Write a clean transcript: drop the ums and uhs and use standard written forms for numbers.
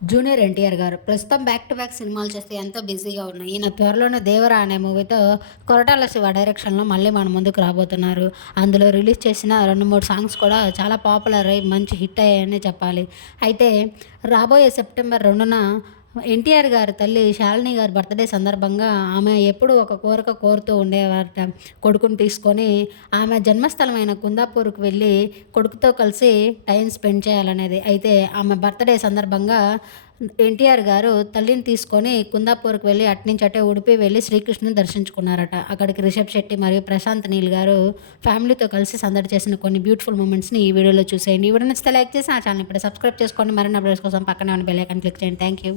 Junior NTR గారు ప్రస్తుతం back to back సినిమాలు చేస్తే ఎంతో బిజీగా ఉన్నాయి. ఈయన త్వరలోనే 'దేవరా' అనే మూవీతో కొరటాల శివ డైరెక్షన్‌లో మళ్ళీ మన ముందుకు రాబోతున్నారు. అందులో రిలీజ్ చేసిన 2, 3 సాంగ్స్ కూడా చాలా పాపులర్ అయ్యి మంచి హిట్ అయ్యాయనే చెప్పాలి. అయితే రాబోయే సెప్టెంబర్ 2న ఎన్టీఆర్ గారి తల్లి శాలిని గారి బర్త్‌డే సందర్భంగా ఆమె ఎప్పుడూ ఒక కోరిక కోరుతూ ఉండేవారట. కొడుకుని తీసుకొని ఆమె జన్మస్థలమైన కుందాపూర్‌కి వెళ్ళి కొడుకుతో కలిసి టైమ్ స్పెండ్ చేయాలనేది. అయితే ఆమె బర్త్‌డే సందర్భంగా ఎన్టీఆర్ గారు తల్లిని తీసుకొని కుందాపూర్‌కి వెళ్ళి అటునుంచి అటే ఉడిపి వెళ్ళి శ్రీకృష్ణుని దర్శించుకున్నారట. అక్కడికి రిషబ్ శెట్టి మరియు ప్రశాంత్ నీల్ గారు ఫ్యామిలీతో కలిసి సందడి చేసిన కొన్ని బ్యూటిఫుల్ మూమెంట్స్‌ని ఈ వీడియోలో చూసేయండి. ఈ వీడియో నచ్చితే లైక్ చేసి నా ఛానెల్‌ని ఇప్పుడే సబ్స్క్రైబ్ చేసుకోండి. మరిన్ని అప్డేట్స్ కోసం పక్కనే ఉన్న బెల్ ఐకాన్ క్లిక్ చేయండి. Thank you.